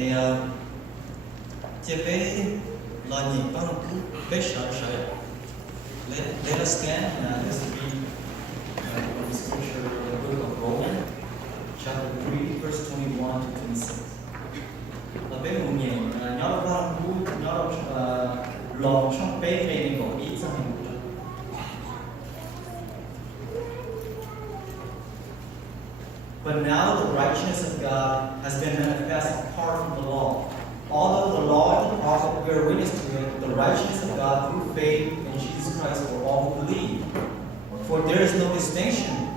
thì chia bé là nhìn bao nhiêu bé sợ sợ. Let us stand and let's read from the scripture, the book of Romans, chapter 3, verse 21 to 26. Là bé một nhiều nhớ bao nhiêu nhớ lòng trong bé này có ý sao mình. But now the righteousness of God has been manifest apart from the law. Although the law and the prophet bear witness to it, the righteousness of God through faith in Jesus Christ for all who believe. For there is no distinction,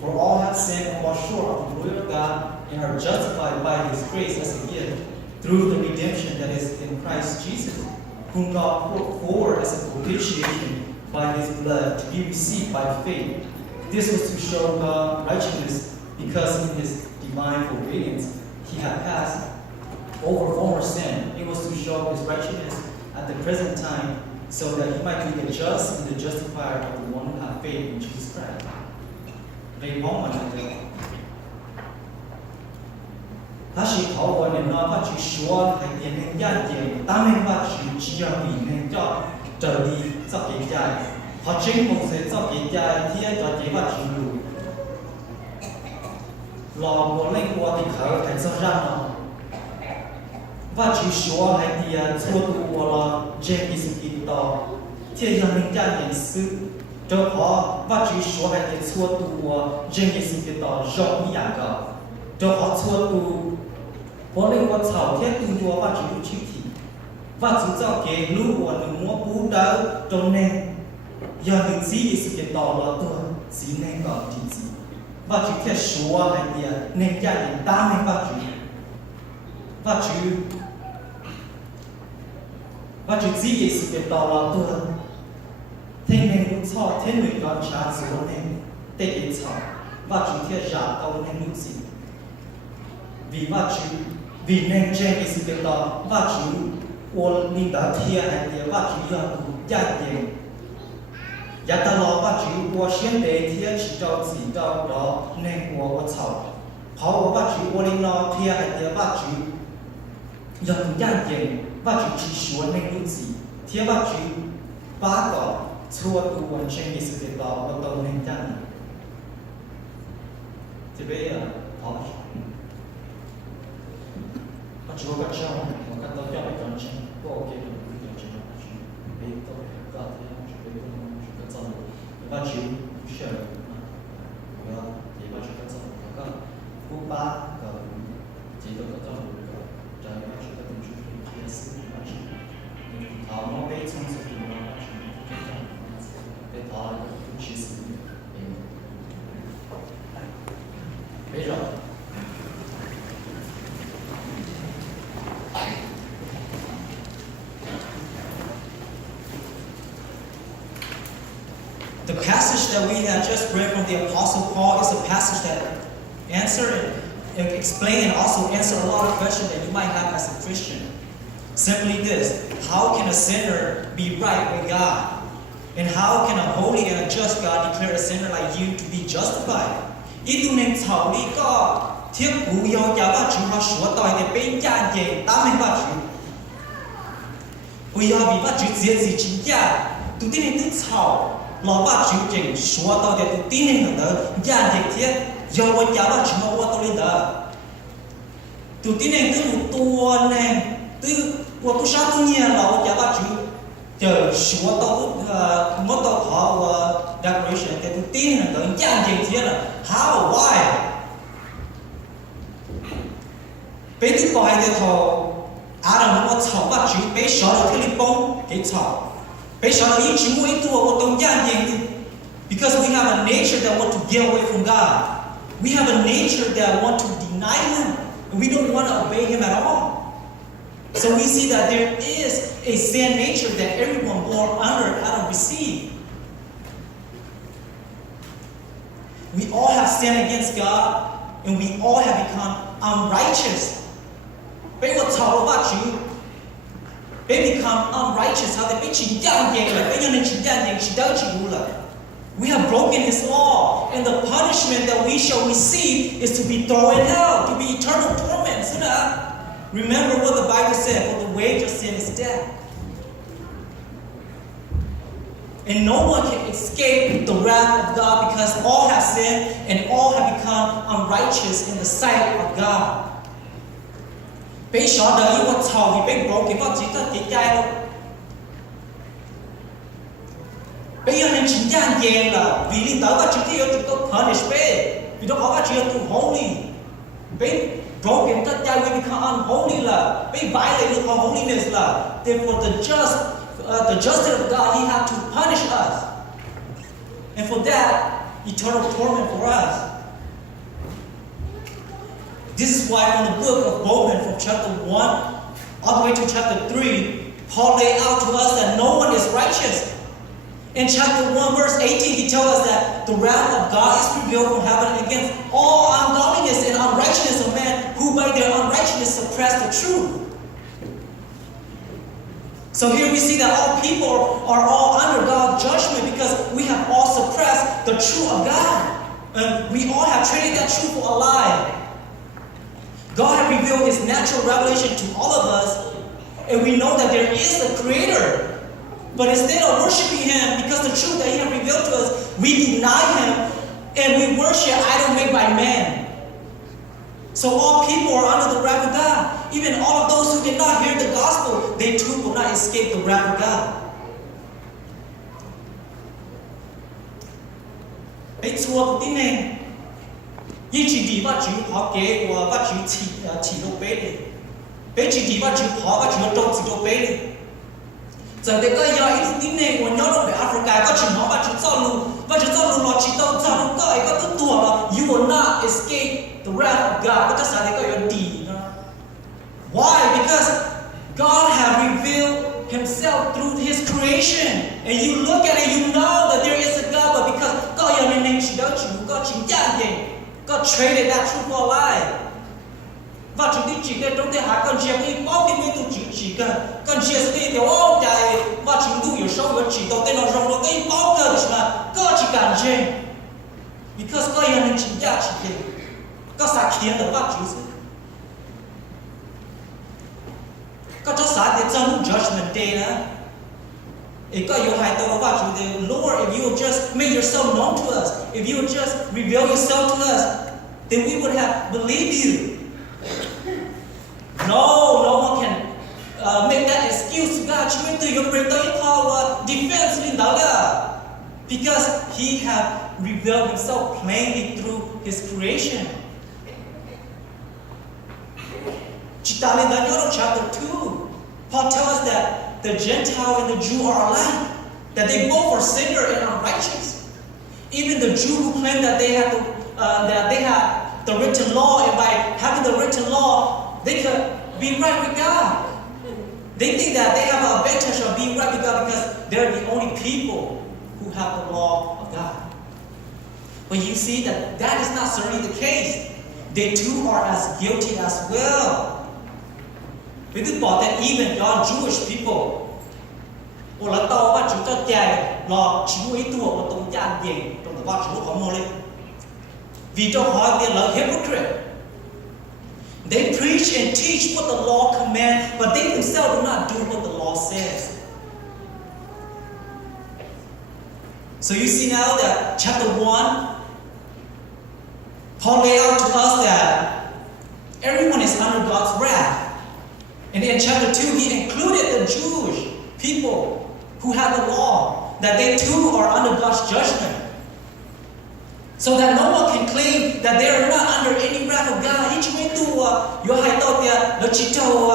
for all have sinned and fall short of the glory of God and are justified by His grace as a gift through the redemption that is in Christ Jesus, whom God put forward as a propitiation by His blood to be received by faith. This was to show God's righteousness, because in His divine forbearance He had passed over former sin. It was to show His righteousness at the present time, so that He might be the just and the justifier of the one who have faith in Jesus Christ. Về mong mà này, ta chỉ thảo luận nên nó phát chỉ số hay tiền nên gia tiền, ta nên phát chỉ chỉ là vì nên cho trở đi cho cái dài, họ chính một sẽ cho cái dài thì cho cái phát chỉ đủ. Lò của linh qua thì khởi thành sơ ra nó và chỉ số hay thì số tu là trên cái sự kiện đó thì giờ mình ra nhận sự cho họ và chỉ số hay thì số tu trên cái sự kiện đó rộng như cả cho họ số tu có linh qua thảo thiết tu chúa và chỉ tu chi thị và chỉ cho cái lũ của những mua bú đá trong nên giờ những gì cái sự kiện đó là tôi gì nên có gì và chỉ theo số hay thì nên gia đình ta nên và chỉ gì vậy sự việc đó là tôi thế nên cũng cho thế người con trả số nên tệ cái cho và chỉ theo trả câu nên lúc gì vì nên trên cái sự việc đó và chỉ ôn linh đã theo hay thì và chỉ là gia đình giá ta lo và chỉ qua xuyên đề thì chỉ cho gì cho đó nên qua thảo họ và chỉ qua linh lo thì hay thì và chỉ dần dần dần và chỉ xuống nên lúc gì thì và chỉ ba có chua tu hoàn trên cái sự việc đó và tàu nên dần thì bây giờ họ và chúa các cháu họ các tàu cho phải chọn trên có ok được chọn trên bây giờ tôi có thể và chịu sợ và chỉ và chịu các dòng các quốc ba cả chỉ có các dòng cả trái và chịu các tình trạng kia sự và chịu thảo nó bé trong sự và chịu các dòng bé thảo cũng chỉ sự bây giờ the passage that we have just read from the Apostle Paul is a passage that answer and explain and also answer a lot of questions that you might have as a Christian. Simply this: how can a sinner be right with God? And how can a holy and a just God declare a sinner like you to be justified? Ít tu nên thảo lý có thiết cú yêu giáo và chúng họ sửa tội để bên cha về ta mình và chúng. Bây giờ bị bắt chữ diễn gì chính gia, tu tin nên tự thảo. Lo ba chịu chỉnh số tao để tụi tin nên nữa gia đình thiết do quan giáo ba chịu nó qua tao lên đó tụi tin nên cứ một tua này từ qua tu sát tu nhiên là quan giáo ba chịu chờ số tao mất tao họ declaration để tụi tin là nữa gia đình thiết là how why bây giờ bỏ hai cái thầu Adam nó chảo ba chịu bây giờ là cái linh bông cái chảo because we have a nature that want to get away from God. We have a nature that want to deny Him. And we don't want to obey Him at all. So we see that there is a sin nature that everyone born under Adam received. We all have sinned against God, and we all have become unrighteous. Bây giờ thảo ba chữ they become unrighteous. How they chỉ giang dễ là bây giờ nên chỉ giang dễ chỉ đau chỉ đủ là. We have broken His law, and the punishment that we shall receive is to be thrown in hell, to be eternal torment. Remember what the Bible said, for the wage of sin is death. And no one can escape the wrath of God because all have sinned and all have become unrighteous in the sight of God. Bây giờ đời yêu thầu thì bây bố cái con chỉ có cái trai đâu. Bây giờ nên chính ra dèm là vì lý tới và chỉ có chúng tôi punish bây. Vì đó có các chuyện tụ holy. Bây bố cái tất trai we become unholy là bây violate the holiness là therefore the justice of God, He had to punish us. And for that, eternal torment for us. This is why from the book of Romans, from chapter 1 all the way to chapter 3, Paul laid out to us that no one is righteous. In chapter 1, verse 18, he tells us that the wrath of God is revealed from heaven against all ungodliness and unrighteousness of men who by their unrighteousness suppress the truth. So here we see that all people are all under God's judgment because we have all suppressed the truth of God. And we all have traded that truth for a lie. God has revealed His natural revelation to all of us, and we know that there is a Creator. But instead of worshiping Him because the truth that He has revealed to us, we deny Him and we worship idols made by man. So all people are under the wrath of God. Even all of those who did not hear the gospel, they too will not escape the wrath of God. Ấy chùa của tin này, như chỉ đi vào chữ họ kế của vào chữ chỉ đồ bế đi, bế chỉ đi vào chữ họ vào chữ trâu chỉ đồ bế đi. Giờ đây cái giờ ít tin này của nhau trong Africa có chữ họ vào chữ cho lù nó chỉ tao cho nó có ấy có tức tuổi là you will not escape the wrath of God. Có chắc sao đây có giờ đi. Why? Because God has revealed Himself through His creation. And you look at it, you know that there is a God, but because God is nên chỉ đó chủ, God chính trả gì? God traded that truth for a lie. Và chúng ta chỉ cần trong thế hạ con chia cái bao nhiêu tu chỉ cần con chia cái điều ông chạy và chúng tu有时候有chỉ到tên nó rong nó cái bao giờ là God chỉ cần gì? Because God is nên chính trả chỉ gì? God sẽ khiến được và chủ. Có cho sáng để trong judgment day đó. If God you hide the about you, Lord, if you would just make yourself known to us, if you would just reveal yourself to us, then we would have believed you. No one can make that excuse to God. You into your breakdown power defense in the because He have revealed Himself plainly through His creation. In Daniel chapter 2, Paul tells us that the Gentile and the Jew are alike, that they both are sinner and unrighteous. Even the Jew who claim that they have the written law, and by having the written law, they could be right with God. They think that they have an advantage of being right with God because they're the only people who have the law of God. But you see that is not certainly the case. They too are as guilty as well. We could thought that even non-Jewish people, or là tao bắt chúng ta chạy lo chịu ý tuổi mà tụng cha gì trong đó bắt chúng họ mua lên. Vì trong họ tiền là hypocrite. They preach and teach what the law commands, but they themselves do not do what the law says. So you see now that chapter 1, Paul laid out to us that everyone is under God's wrath. And in chapter 2, he included the Jewish people who have the law, that they too are under God's judgment. So that no one can claim that they are not under any wrath of God. Each way to your high thought there, the chito,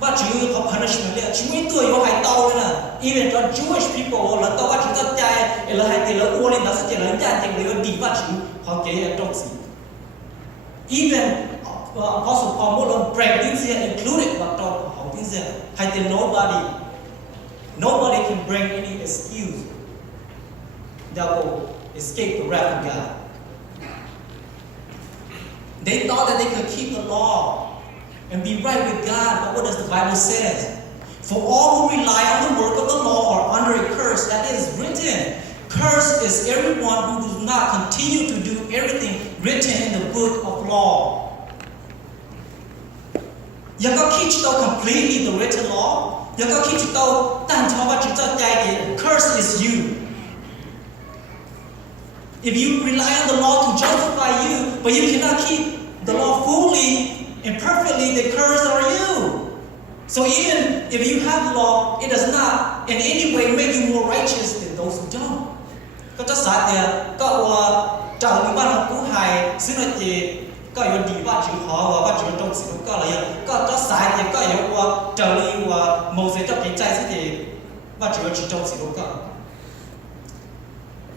but you have punishment there. Each way to your high thought, even the Jewish people, or the thought you got die, and the high tailor, all in the city, and they will be what you have gay don't see. Even Apostle Paul Mullen pregnancy included, but how is it? Nobody can bring any excuse that will escape the wrath of God. They thought that they could keep the law and be right with God, but what does the Bible say? For all who rely on the work of the law are under a curse. That is written. Cursed is everyone who does not continue to do everything written in the book of law. giờ có khi chúng ta completely the written law, giờ có khi chúng ta tan cho và chúng ta chạy thì curse is you. If you rely on the law to justify you, but you cannot keep the law fully and perfectly, the curse are you. So even if you have the law, it does not in any way make you more righteous than those who don't. Có cho sai thì có trong những bạn học cũ hài xin nói thì có yếu đi vào chữ khó và chữ trong sự có là có cho sai thì có yếu trở đi và màu giấy cho cái trái thì và chữ trong sự có.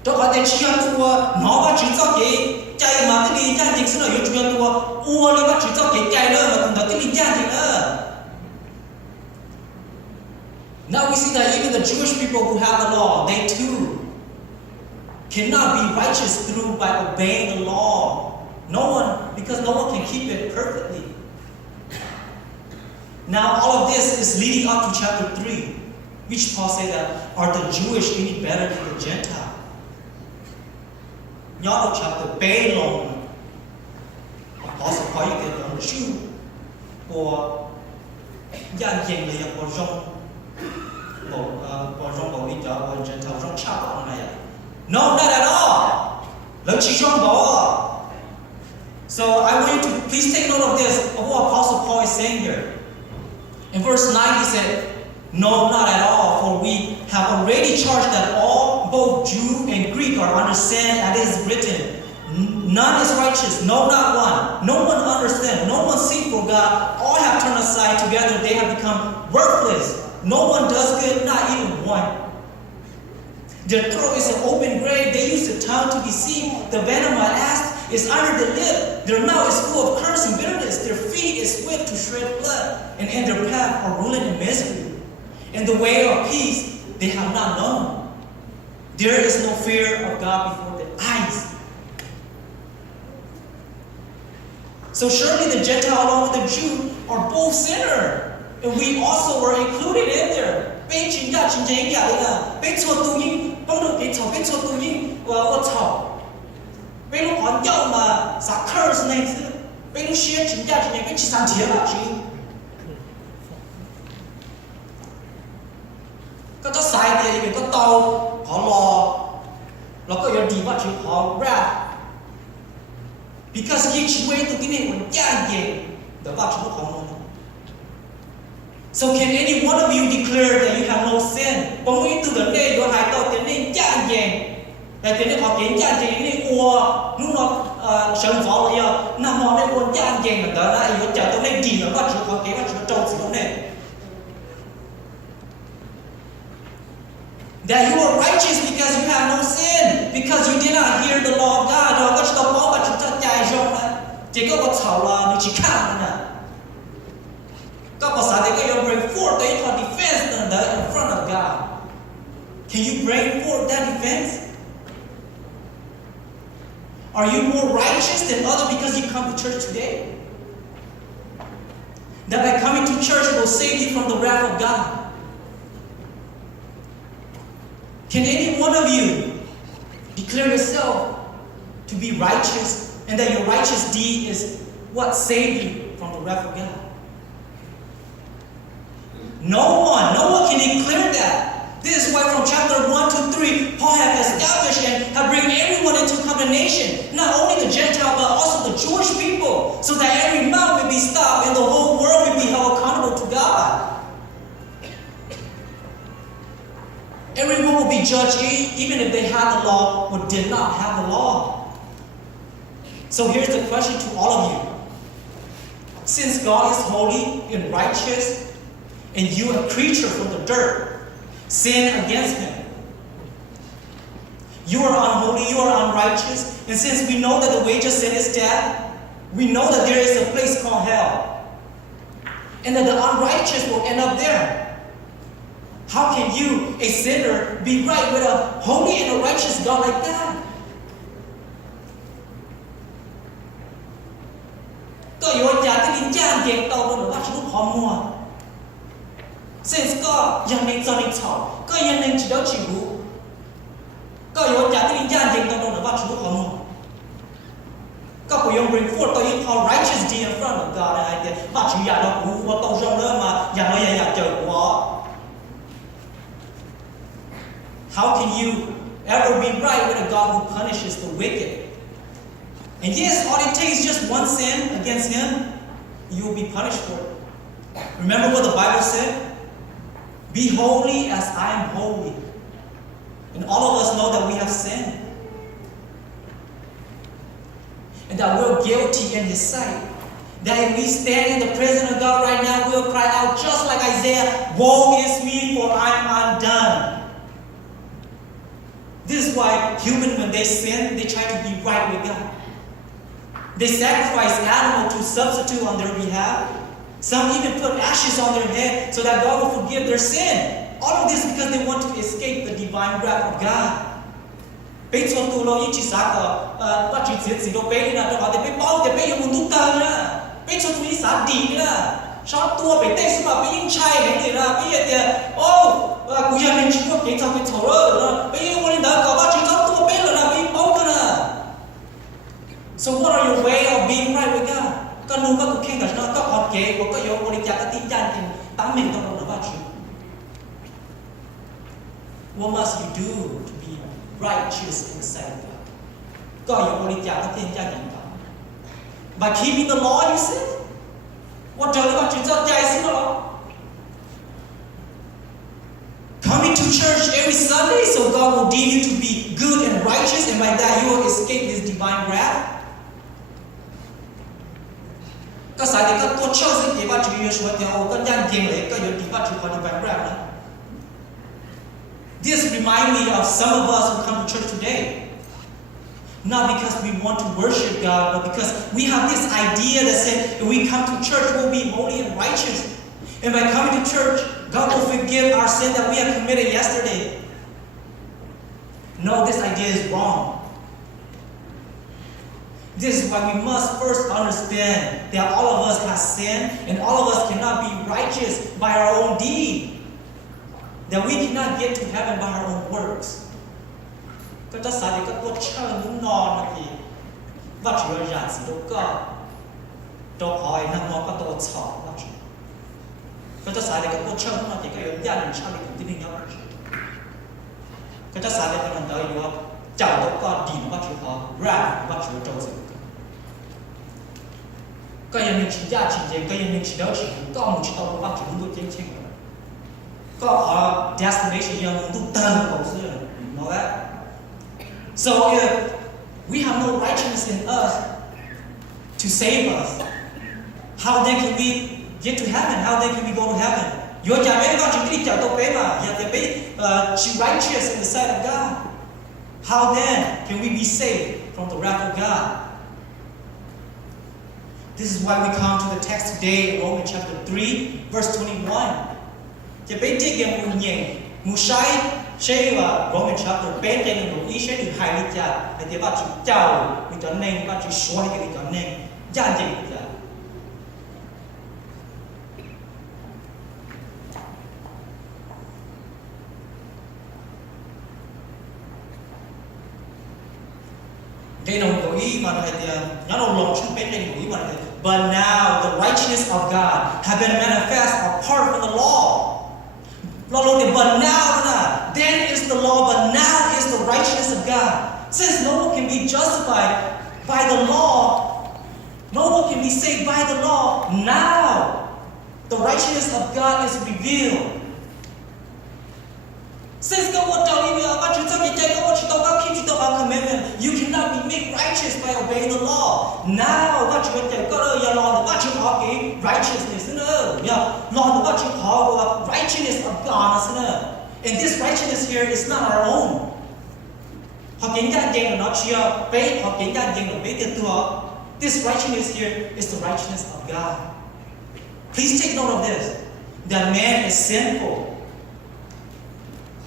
Cho có thể chia tua nó và chữ cho cái trái mà cái đi trái thì xin nói yếu chia tua ua lên và chữ cho cái trái nữa mà cũng đó cái đi trái thì nữa. Now we see that even the Jewish people who have the law, they too cannot be righteous through by obeying the law. Because no one can keep it perfectly. Now all of this is leading up to chapter 3, which Paul said that, are the Jewish any better than the Gentile? Nhớ trong chapter 3 luôn, Apostle Paul nói rằng Jew của dân dân là của rong bộ đi chợ của Gentile rong chào bọn này. No, not at all. Lần chỉ rong bộ. So I want you to please take note of this, of what Apostle Paul is saying here. In verse 9 he said, no, not at all, for we have already charged that all, both Jew and Greek, are under sin, as it is written. None is righteous, no, not one. No one understands, no one seeks for God. All have turned aside, together they have become worthless. No one does good, not even one. Their throat is an open grave. They use the tongue to deceive. The venom of asp is under the lip. Their mouth is full of curse and bitterness. Their feet is swift to shred blood. And in their path are ruin and misery. And the way of peace they have not known. There is no fear of God before their eyes. So surely the Gentile along with the Jew are both sinners. And we also were included in there. Bên chính nhà chính chế nhà đây là bên chùa tu nhiên, không được bên chùa tu nhiên và chào. Bên lúc họ nhau mà xã curse này, bên lúc share chính nhà chính bên chỉ sang chế là chứ. Có cho sai thì mình có tàu họ lo có yếu đi vào chữ họ ra. Because each way to give it một gia gì, đó vào chữ họ nói. So can any one of you declare that you have no sin? Bỗng nhiên từ vấn đề của hai tàu tiến lên chạm dàng, là tiến lên họ tiến chạm dàng lên ua, lúc nó sân phó là giờ nằm họ lên ua chạm dàng là đó là yếu trở tới lên gì nó bắt chữ họ kế bắt chữ trâu sự vấn đề. That you are righteous because you have no sin, because you did not hear the law of God. Rồi có chữ tàu bỏ và chữ thật dài rộng này, chỉ có một thảo là được chỉ khám này. You bring forth the defense in front of God. Can you bring forth that defense? Are you more righteous than others because you come to church today? That by coming to church will save you from the wrath of God? Can any one of you declare yourself to be righteous and that your righteous deed is what saved you from the wrath of God? No one can declare that. This is why from chapter 1 to 3, Paul has established and have bring everyone into condemnation. Not only the Gentile, but also the Jewish people. So that every mouth will be stopped and the whole world will be held accountable to God. Everyone will be judged even if they had the law or did not have the law. So here's the question to all of you. Since God is holy and righteous, and you, a creature from the dirt, sin against Him. You are unholy, you are unrighteous, and since we know that the wage of sin is death, we know that there is a place called hell, and that the unrighteous will end up there. How can you, a sinner, be right with a holy and a righteous God like that? Có yếu giá cái linh trang dệt tàu nó là chúng họ mua. Since có dân nên do nên chảo, có dân nên chỉ đâu chỉ hú. Có yếu giá cái linh trang dệt tàu nó là chúng họ mua. Có yêu bring forth tôi yêu call righteous deed in front of God and I did mà chỉ nhà nó cũ và tàu rong nữa mà nhà nó nhà chờ của how can you ever be right with a God who punishes the wicked? And yes, all it takes is just one sin against Him, you will be punished for it. Remember what the Bible said? Be holy as I am holy. And all of us know that we have sinned. And that we're guilty in His sight. That if we stand in the presence of God right now, we'll cry out just like Isaiah, woe is me, for I'm undone. This is why humans, when they sin, they try to be right with God. They sacrifice animals to substitute on their behalf. Some even put ashes on their head so that God will forgive their sin. All of this because they want to escape the divine wrath of God. Bây giờ tôi lo chỉ xác bắt chỉ giết gì đâu bây giờ tôi hỏi để bao để bây giờ muốn tu tờ nữa. Bây giờ tôi xác đi nữa. Sao tua bây tết mà bây giờ trai hay gì là bây giờ thì cú gia đình chỉ có cái thằng cái thầu rồi. Bây giờ muốn đỡ có bắt chỉ có tua bây giờ là bây bao nữa. So what are your way of being right with God? ก็รู้ก็กูแข่งกับnóก็ขอบเก๋ก็โยบริจาคติจานจริงตั้งเมนต้องรู้ว่าชื่อ What must you do to be righteous in the sight of God? ก็โยบริจาคติจานจริง By keeping the law, you said? What do you want to do? Coming to church every Sunday so God will deem you to be good and righteous, and by that you will escape His divine wrath. ก็สายที่ก็ตัวเชื่อสิ่งที่ว่าจะมีส่วนเดียวก็ยังเก่งเลยก็อยู่ที่ว่าจะขอดีแบบแรกนะ This remind me of some of us who come to church today, not because we want to worship God, but because we have this idea that says if we come to church we'll be holy and righteous, and by coming to church God will forgive our sin that we have committed yesterday. No, this idea is wrong. This is why we must first understand that all of us have sinned and all of us cannot be righteous by our own deed. That we cannot get to heaven by our own works. ก็จะสายก็ตัวเชิญนุ่งนอนนะพี่ว่าถืออย่างสิลูกก็ตัวหอยนั่งมองก็ตัวฉอบว่าถือก็จะสายก็ตัวเชิญนะพี่ก็有家人ชาติที่นี่ว่าถือก็จะสายก็มันเตยอยู่ว่าเจ้าตัวก็ดีว่าถือเขาแรงว่าถือโจสิก็ยังมีชิ้นยาชิ้นเจก็ยังมีชิ้นเดียวชิ้นก็มุ่งชิ้นตัวว่าถือมุ่งเจงเชงก็ขอ destination ยังมุ่งเติมของเสื้อ you know that so if we have no righteousness in us to save us how then can we get to heaven how then can we go to heaven โยนอย่างไม่ก็จะไม่ได้จากตัวเป๊ะมาอย่าจะไป righteous in the sight of God how then can we be saved from the wrath of God This is why we come to the text today in Romans chapter 3 verse 21 จะเป็นที่ยังมุ่งยิงมุ่งใช้ใช่ว่า Romans chapter เป็นที่ยังมุ่งอีใช้ถึงหายนิจาแต่ที่ว่าจุดเจ้ามีตอนหนึ่งว่าจุดช่วยกันอีกตอนหนึ่งย่านจริงจ้ะThey don't go even but now the righteousness of God have been manifest apart from the law. But now, then is the law, but now is the righteousness of God. Since no one can be justified by the law, no one can be saved by the law. Now, the righteousness of God is revealed. Since God will tell you you cannot be made righteous by obeying the law. Now, righteousness, righteousness of God. And this righteousness here is not our own. This righteousness here is the righteousness of God. Please take note of this. That man is sinful.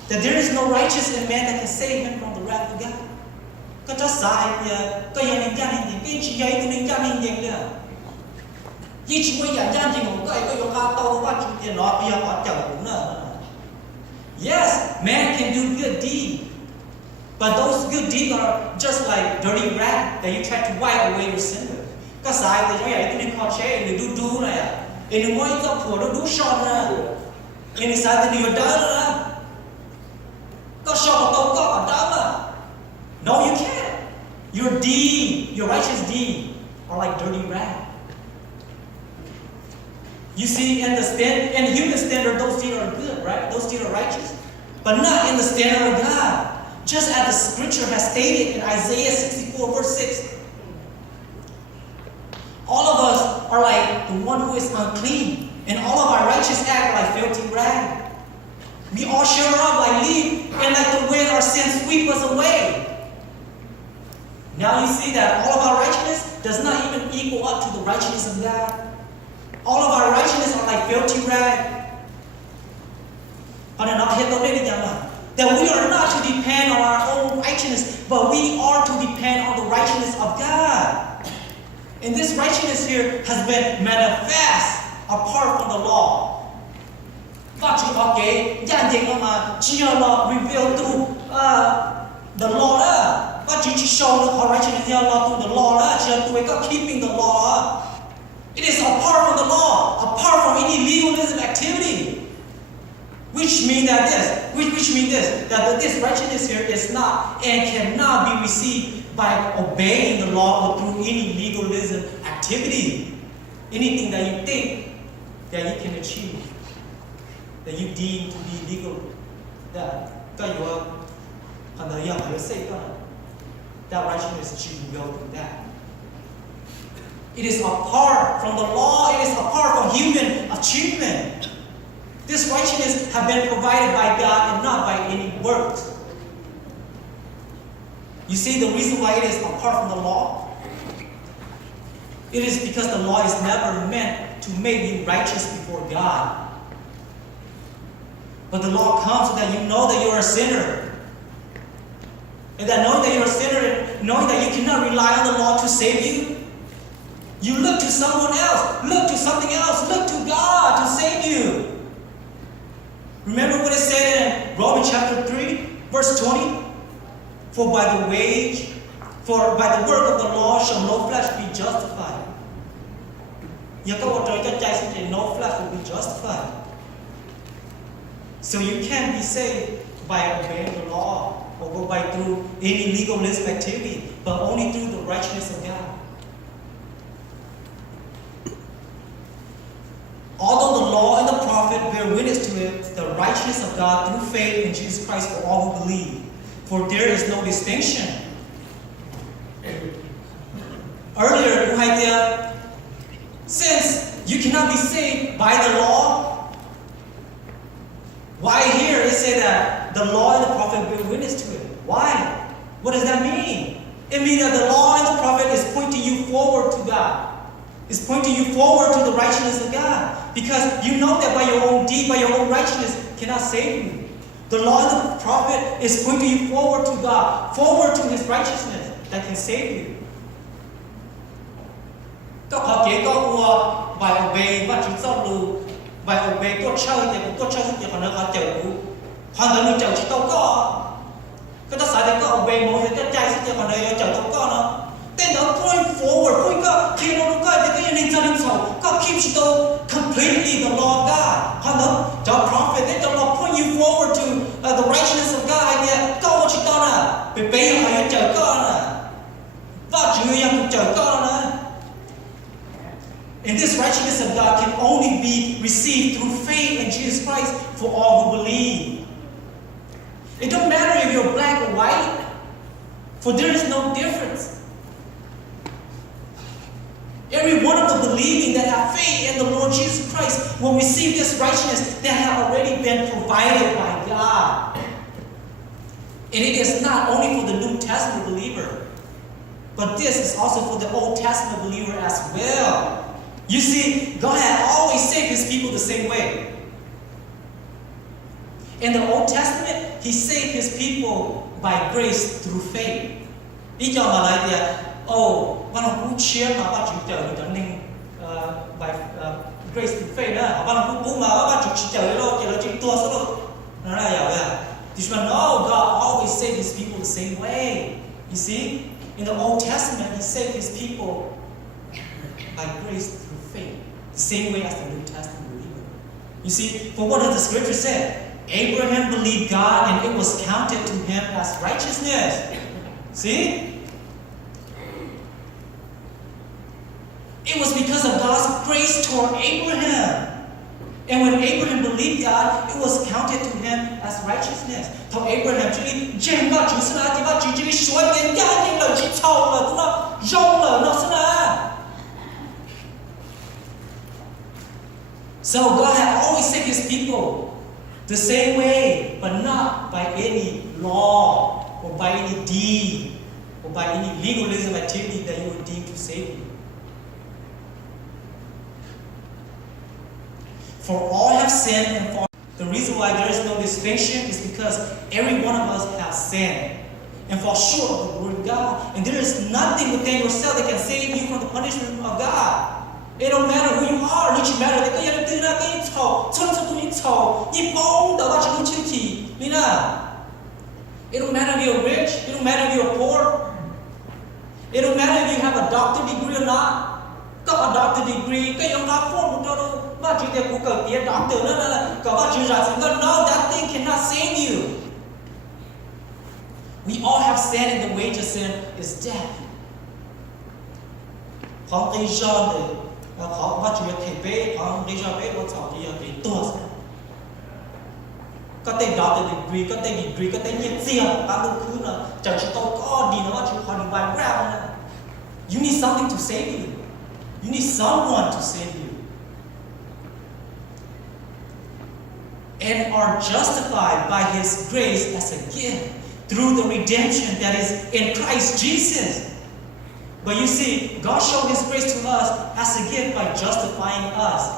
That there is no righteous in man that can save him from the wrath of God. ก็จะสายก็ยังยังยังยังก็ชี้ยังยังยังยังเลยยิ่งชี้ว่าอย่างยังจริงผมก็ยกข้าวโตว่าจุดเดียวน้อยไปยังวัดเจ้าผมเนอะ Yes, man can do good deeds, but those good deeds are just like dirty rag that you try to wipe away your sin with. ก็สายแต่ยังไงที่นี่คอเช่หรือดูๆเลยอ่ะเอ็นมวยก็ผัวดูชอนนะเอ็นสายที่นี่ก็เดินนะก็ชอบตัวก็เดินอ่ะ No, you can't. Your deed, your righteous deed, are like dirty rag. You see, in human standard, those deeds are good, right? Those deeds are righteous, but not in the standard of God. Just as the scripture has stated in Isaiah 64, verse 6. All of us are like the one who is unclean, and all of our righteous acts are like filthy rags. We all share up like leaf, and like the wind, our sins sweep us away. Now you see that all of our righteousness does not even equal up to the righteousness of God. All of our righteousness are like filthy rags. That we are not to depend on our own righteousness, but we are to depend on the righteousness of God. And this righteousness here has been manifest apart from the law. Revealed through the law. But you show how righteousness is through the law. Keeping the law. It is apart from the law, apart from any legalism activity. Which means that this righteousness here is not and cannot be received by obeying the law or through any legalism activity. Anything that you think that you can achieve, that you deem to be legal, that righteousness shouldn't go through that. It is apart from the law, it is apart from human achievement. This righteousness has been provided by God and not by any works. You see the reason why it is apart from the law? It is because the law is never meant to make you righteous before God. But the law comes so that you know that you are a sinner. And that knowing that you are a sinner, knowing that you cannot rely on the law to save you, you look to someone else, look to something else, look to God to save you. Remember what it said in Romans chapter 3, verse 20? For by the work of the law shall no flesh be justified. No flesh will be justified. So you can't be saved by obeying the law or by through any legalistic activity, but only through the righteousness of God. Although the law and the prophet bear witness to it, the righteousness of God through faith in Jesus Christ for all who believe. For there is no distinction. Earlier, since you cannot be saved by the law, why here it said that the law and the prophet bear witness to it? Why? What does that mean? It means that the law and the prophet is pointing you forward to God. It's pointing you forward to the righteousness of God. Because you know that by your own deed, by your own righteousness, cannot save you. The law and the prophet is pointing you forward to God, forward to His righteousness that can save you. By obeying what you thought to, by obeying God, obey Moses, then the point forward, God keeps you completely the law of God. The prophet, then the law point you forward to the righteousness of God. And this righteousness of God can only be received through faith in Jesus Christ for all who believe. It don't matter if you're black or white, for there is no difference. Every one of the believing that have faith in the Lord Jesus Christ will receive this righteousness that has already been provided by God. And it is not only for the New Testament believer, but this is also for the Old Testament believer as well. You see, God had always saved His people the same way. In the Old Testament, He saved His people by grace through faith. By grace through faith. No, God always saved His people the same way. You see? In the Old Testament, He saved His people by grace through faith, the same way as the New Testament believer. You see, for what does the Scripture say? Abraham believed God, and it was counted to him as righteousness. See? It was because of God's grace toward Abraham. And when Abraham believed God, it was counted to him as righteousness. Thọ Abraham chỉ đi trên vào chữ sana thì vào chữ chỉ đi suy đến gia đình là chỉ thầu là nó rong là nó sana. So God had always saved His people the same way, but not by any law or by any deed or by any legalism activity that you would deem to save you. For all have sinned and fall. The reason why there is no distinction is because every one of us has sinned and fall short of the word of God. And there is nothing within yourself that can save you from the punishment of God. It don't matter who you are. It doesn't matter that you do not get told. It don't matter if you're rich. It don't matter if you're poor. It don't matter if you have a doctorate degree or not. Có a doctorate degree, cái ông đã phone một đâu mà chỉ để của cờ tiếng doctor nữa là có bao nhiêu ra chúng ta no, that thing cannot save you. We all have sinned, and the wage of sin is death. Không cái do này, không bao nhiêu thể bé, không cái do bé có thọ cái tua. Có tên doctorate degree, có tên degree, có tên nhiệt riêng, các thứ cứ là chẳng chỉ tôi có đi nó chỉ còn đi vài gram nữa. You need something to save you. You need someone to save you. And are justified by His grace as a gift through the redemption that is in Christ Jesus. But you see, God showed His grace to us as a gift by justifying us.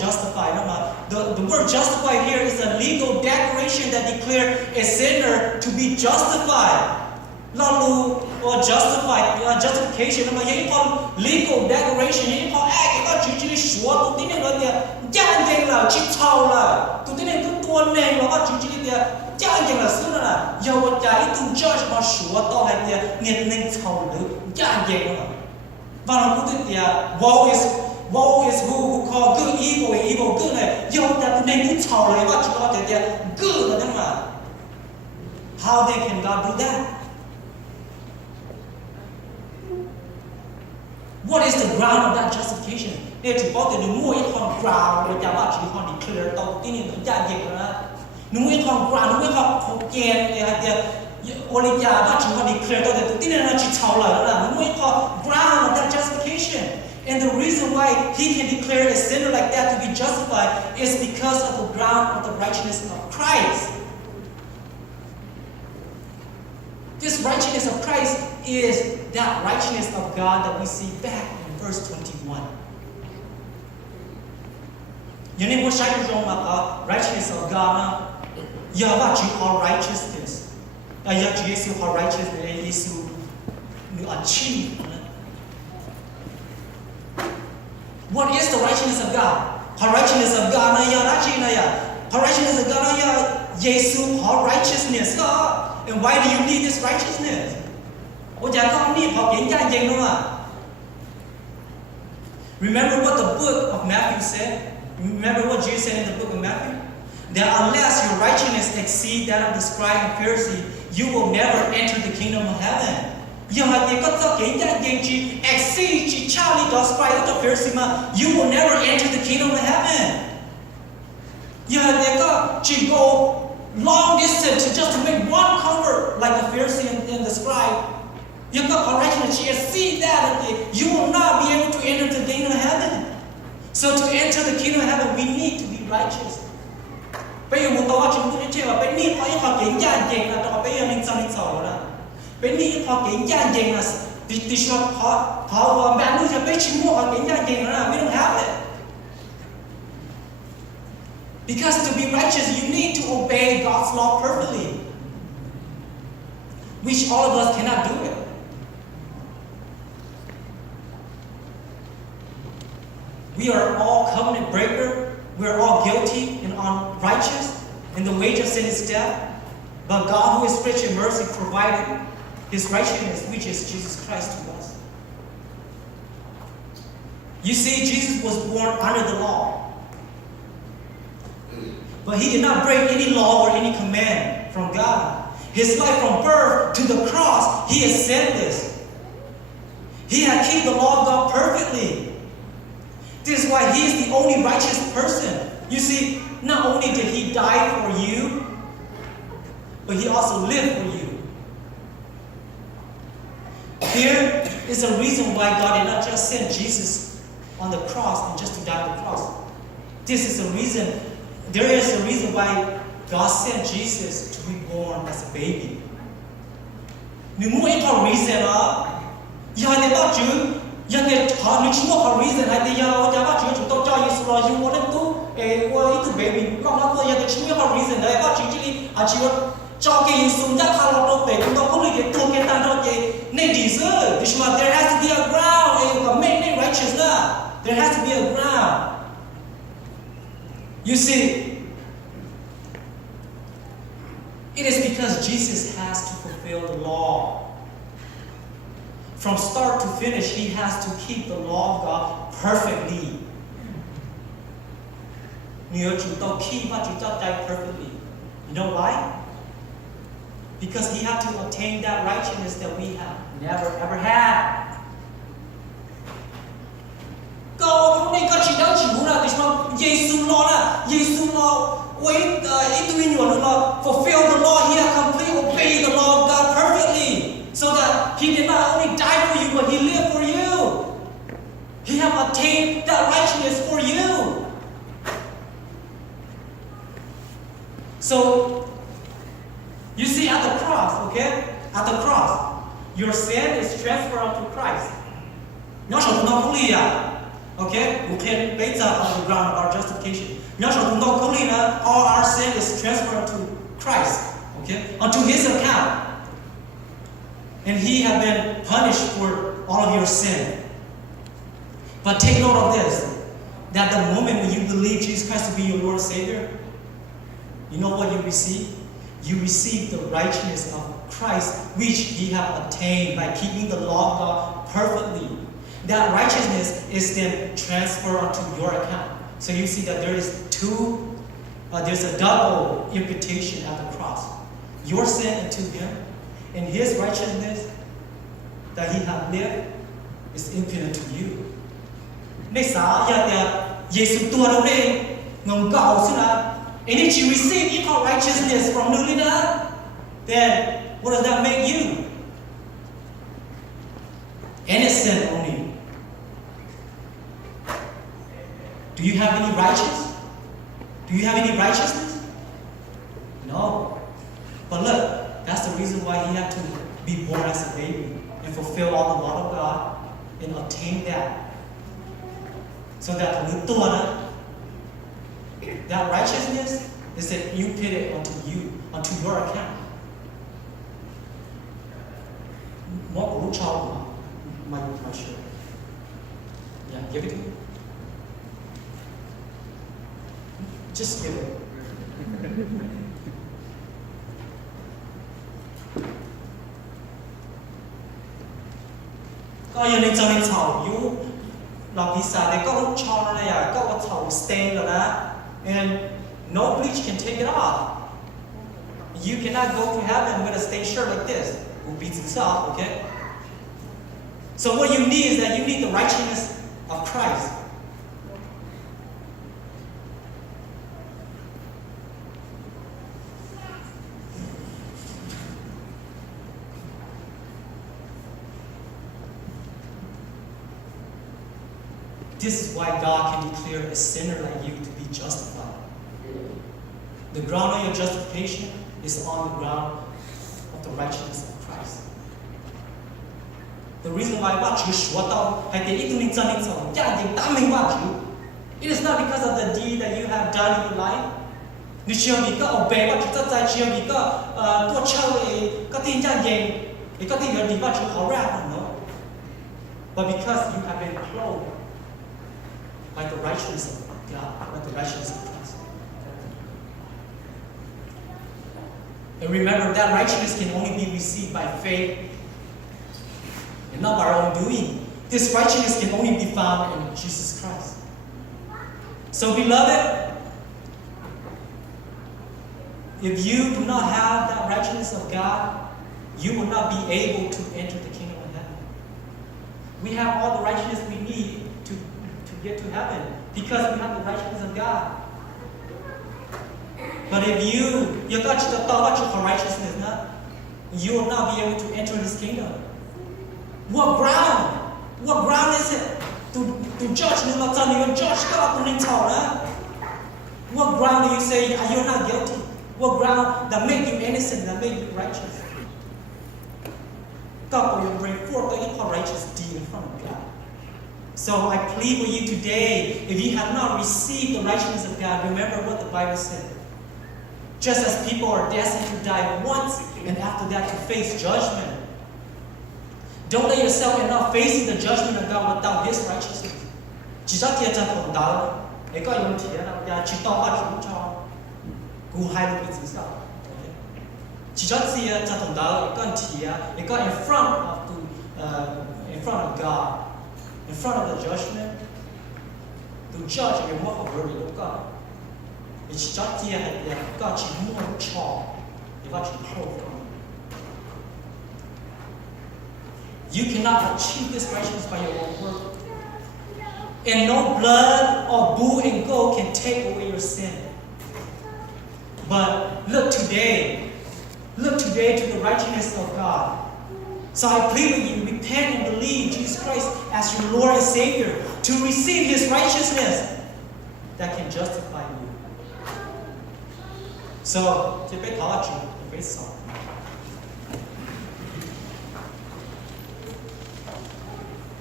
Justify. The word justify here is a legal declaration that declares a sinner to be justified. Or justification, legal declaration, woe is who call good evil and evil good. Good. How then can God do that? What is the ground of that justification? Nếu chỉ có thể đứng mua những con ground rồi chả bảo chỉ con declare tao tin những cái gì đó. Nếu mua những con ground, nếu mua con không kiên thì only chả bảo chỉ con declare tao thì tin là chỉ chào lời đó là nếu mua những con ground of that justification. And the reason why He can declare a sinner like that to be justified is because of the ground of the righteousness of Christ. This righteousness of Christ is that righteousness of God that we see back in verse 21. You need more righteousness of God. You have our righteousness. You have Jesus our righteousness and Jesus you achieve. What is the righteousness of God? Our righteousness of God our righteousness of God Jesus our righteousness. And why do you need this righteousness? Remember what the book of Matthew said? Remember what Jesus said in the book of Matthew? That unless your righteousness exceeds that of the scribe and Pharisee, you will never enter the kingdom of heaven. You will never enter the kingdom of heaven. You go long distance just to make one convert like the Pharisee and the scribe. You got righteousness, you see that you will not be able to enter the kingdom of heaven. So to enter the kingdom of heaven, we need to be righteous. Bây giờ một tao chúng tôi nói là bên ní họ những họ kiến gia dành là tao bây giờ mình sang mình sầu đó. Bên ní họ kiến gia dành là thì họ bạn nuôi cho bên chính mua họ kiến gia dành là we don't have it. Because to be righteous, you need to obey God's law perfectly, which all of us cannot do it. We are all covenant breaker. We are all guilty and unrighteous, and the wage of sin is death. But God, who is rich in mercy, provided His righteousness, which is Jesus Christ, to us. You see, Jesus was born under the law. But He did not break any law or any command from God. His life from birth to the cross, He has said this. He had kept the law of God perfectly. This is why He is the only righteous person. You see, not only did He die for you, but He also lived for you. Here is a reason why God did not just send Jesus on the cross and just to die on the cross. This is a reason. There is a reason why God sent Jesus to be born as a baby. Nếu muốn em có reason đó, giờ thì bác chữ, giờ thì họ nếu chúng có reason hay thì giờ bác chữ chúng tôi cho Giêsu rồi chúng muốn đến tu, qua ít tu baby, con nó giờ thì chúng có reason đấy bác chữ chỉ đi, chỉ cho cái Giêsu nhắc thằng nó đâu về chúng tôi không được cái tu cái tăng đâu cái nên deserve, vì mà there has to be a ground, a main righteous đó, there has to be a ground. You see. It is because Jesus has to fulfill the law. From start to finish, He has to keep the law of God perfectly. Nếu chúng ta keep và chúng ta die perfectly. You know why? Because He had to attain that righteousness that we have never ever had. Câu hôm nay con chỉ đang chỉ muốn là để cho Giêsu lo là Giêsu lo wait itu nyuan lo fulfill the law. He had completely obeyed the law of God perfectly, so that He did not only die for you, but He lived for you. He have attained that righteousness for you. So you see at the cross, okay? At the cross, your sin is transferred onto Christ. Nhớ số chúng ta không lì à? Okay, we can base that on the ground of our justification. Nhớ số chúng ta không lì là all our sin is transferred to Christ, okay, onto His account, and He have been punished for all of your sin. But take note of this: that the moment when you believe Jesus Christ to be your Lord and Savior, you know what you receive? You receive the righteousness of Christ, which He have attained by keeping the law of God perfectly. That righteousness is then transferred onto your account. So you see that there is there's a double imputation at the cross. Your sin into Him, and His righteousness that He have lived is imputed to you. Nên sao giờ thì Giêsu tua đâu đây ngầm cầu xin là, and if you receive equal righteousness from Nulina, then what does that make you? Innocent only. Do you have any righteous? Do you have any righteousness? No. But look, that's the reason why He had to be born as a baby and fulfill all the law of God and obtain that. So that that righteousness is that you put it onto your account. What will child my sure? Yeah, give it to me. Just give it. Có giờ nên cho nên chảo you làm pizza để có lúc cho này à, có chảo stain rồi đó, and no bleach can take it off. You cannot go to heaven with a stained shirt like this. It will beat itself, okay? So what you need is that you need the righteousness of Christ. This is why God can declare a sinner like you to be justified. The ground of your justification is on the ground of the righteousness of Christ. The reason why it is not because of the deed that you have done in your life. But because you have been clothed by the righteousness of God, by the righteousness of Christ. And remember that righteousness can only be received by faith and not by our own doing. This righteousness can only be found in Jesus Christ. So, beloved, if you do not have that righteousness of God, you will not be able to enter the kingdom of heaven. We have all the righteousness we need to get to heaven because we have the righteousness of God. But if you got the thought of righteousness, you will not be able to enter this kingdom. What ground? What ground is it to judge you? Not even judge God. What ground do you say you're not guilty? What ground that make you innocent, that make you righteous? God will bring forth your righteous deed in front of God. So I plead with you today, if you have not received the righteousness of God, remember what the Bible said. Just as people are destined to die once, and after that to face judgment. Don't let yourself end up facing the judgment of God without His righteousness. Chỉ cho tiền chẳng còn đau, ấy có những chuyện là nhà chỉ to ba chúng cho, cú hai lúc bị gì sao? Chỉ cho tiền chẳng còn đau, ấy có chuyện, ấy có in front of God, in front of the judgment, to judge and what of worry of God. Chỉ cho tiền là có chỉ mua cho, để có chỉ khâu. You cannot achieve this righteousness by your own work. And no blood or bull and gold can take away your sin. But look today to the righteousness of God. So I plead with you, repent and believe Jesus Christ as your Lord and Savior to receive His righteousness that can justify you. So, to be taught you, the great song.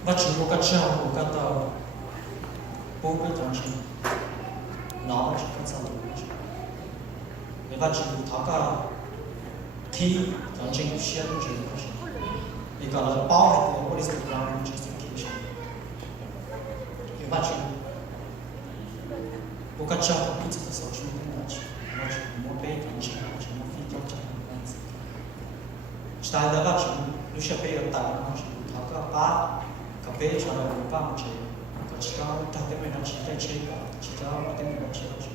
But you look at you, look at the pulpit, don't you? No, but you can tell you. But you talk about tea, don't you? Share with you. You got a ball, what is the ground justification? But you look at you, put it as such, much more bait, much more feet, much more hands. Start the batch, you should pay your time, much you talk about. Kapê cho nó vang chế, có chỉ có trong cái mình nó chỉ tay chế cả, chỉ có cái mình nó chỉ có chỉ,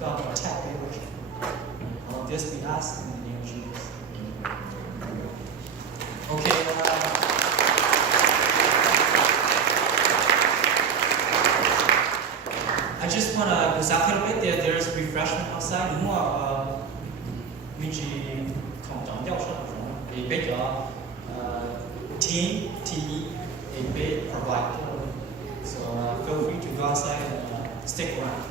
có tap cái đó. All of this we ask in the name of Jesus. Okay. I just want to go out a little bit. There's refreshment outside. Đúng không? Mình chỉ không chọn nhau sao? Thì bây giờ team they provide. So feel free to go outside and stick around.